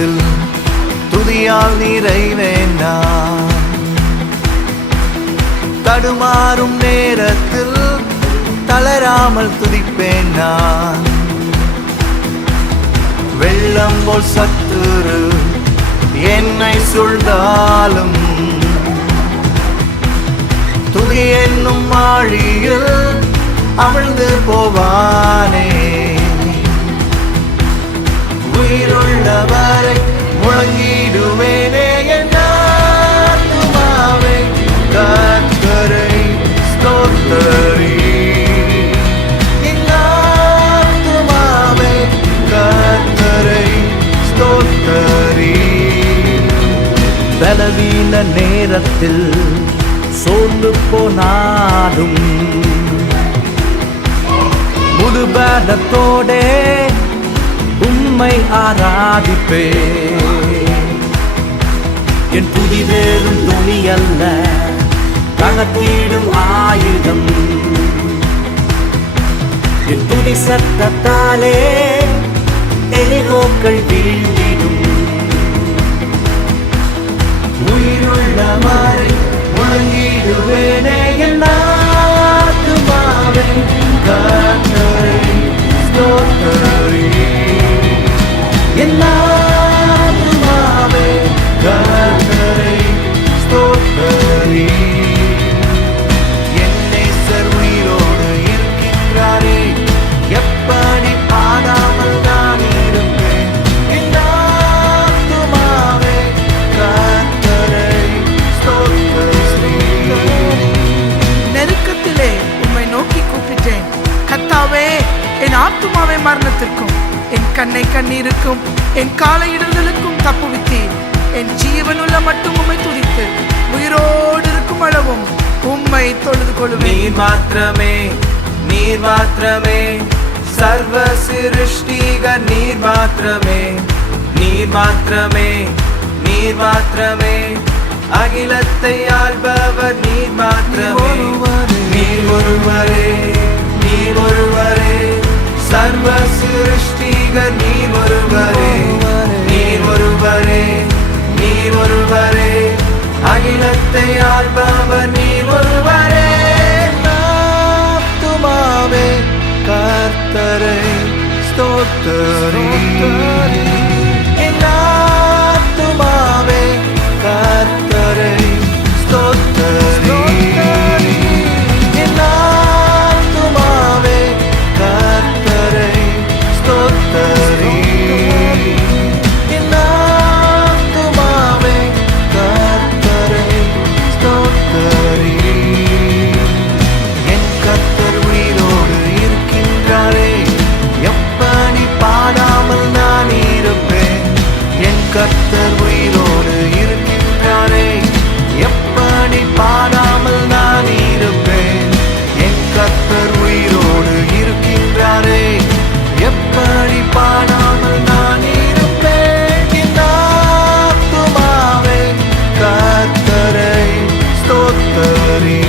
நேரத்தில் துதியால் நிறைவேன் நான். தடுமாறும் நேரத்தில் தளராமல் துதிப்பேன் நான். வெள்ளம் போல் சத்துரு என்னை சூழ்ந்தாலும் துதி என்னும் ஆழியில் அமிழ்ந்து போவானே. உயிருள்ளவரை முழங்கிடுவேனே என் ஆத்துமாவே கர்த்தரை ஸ்தோத்தரி. என் ஆத்துமாவே கர்த்தரை ஸ்தோத்தரி. பலவீன நேரத்தில் சோர்ந்து போனாலும் முழு பலத்தோடே உம்மை ஆராதிப்பே. என் துதி வேறும் துணி அல்ல, தகர்த்திடும் ஆயுதம். என் துதி சத்தத்தாலே எரிகோக்கள் வீழ்ந்திடும். உயிருள்ளவரை முழங்கிடுவேனே என் ஆத்துமாவே கர்த்தரை ஸ்தோத்தரி. என் ஆத்துமாவே கர்த்தரை ஸ்தோத்தரி. என் நேசர் உயிரோடு இருக்கின்றாரே, எப்படி பாடாமல் நான் இருப்பேன். என் ஆத்துமாவே கர்த்தரை ஸ்தோத்தரி. நெருக்கத்திலே உம்மை நோக்கி கூப்பிட்டேன். கர்த்தாவே, என் ஆத்துமாவை மரணத்திற்கும் என் கண்ணை கண்ணீருக்கும் என் காலை இடர்களுக்கும் தப்புவித்தீர். என் ஜீவனுள்ள மட்டும் உம்மை துதித்து உயிரோடு இருக்கும் அளவும் உம்மை தொழுது கொள்வேன். நீர் மாத்திரமே, நீர் மாத்திரமே சர்வ சிருஷ்டிகர். நீர் மாத்திரமே, நீர் மாத்திரமே, நீர் மாத்திரமே அகிலத்தை ஆள்பவர். நீர் மாத்திரமே, நீர் ஒருவரே, நீர் ஒருவரே சர்வ சிருஷ்டிகர். நீர் ஒருவரே, நீர் ஒருவரே, நீர் ஒருவரே அகிலத்தை ஆள்பவர். நீர் ஒருவரே. ஆத்துமாவே கர்த்தரை ஸ்தோத்தரி. என் ஆத்துமாவே கர்த்தரை ஸ்தோத்தரி. என் ஆத்துமாவே கர்த்தரை ஸ்தோத்தரி. என் ஆத்துமாவே கர்த்தரை ஸ்தோத்தரி. என் கர்த்தர் உயிரோடு இருக்கின்றாரே, எப்படி பாடாமல் நான் இருப்பேன். என் கர்த்தர் உயிரோடு இருக்கின்றாரே, எப்படி பாடாமல் நான் இருப்பேன். என் கர்த்தர் உயிரோடு இருக்கின்றாரே, எப்படி பாடாமல் நான் இருப்பேன். என் ஆத்துமாவே கர்த்தரை ஸ்தோத்தரி.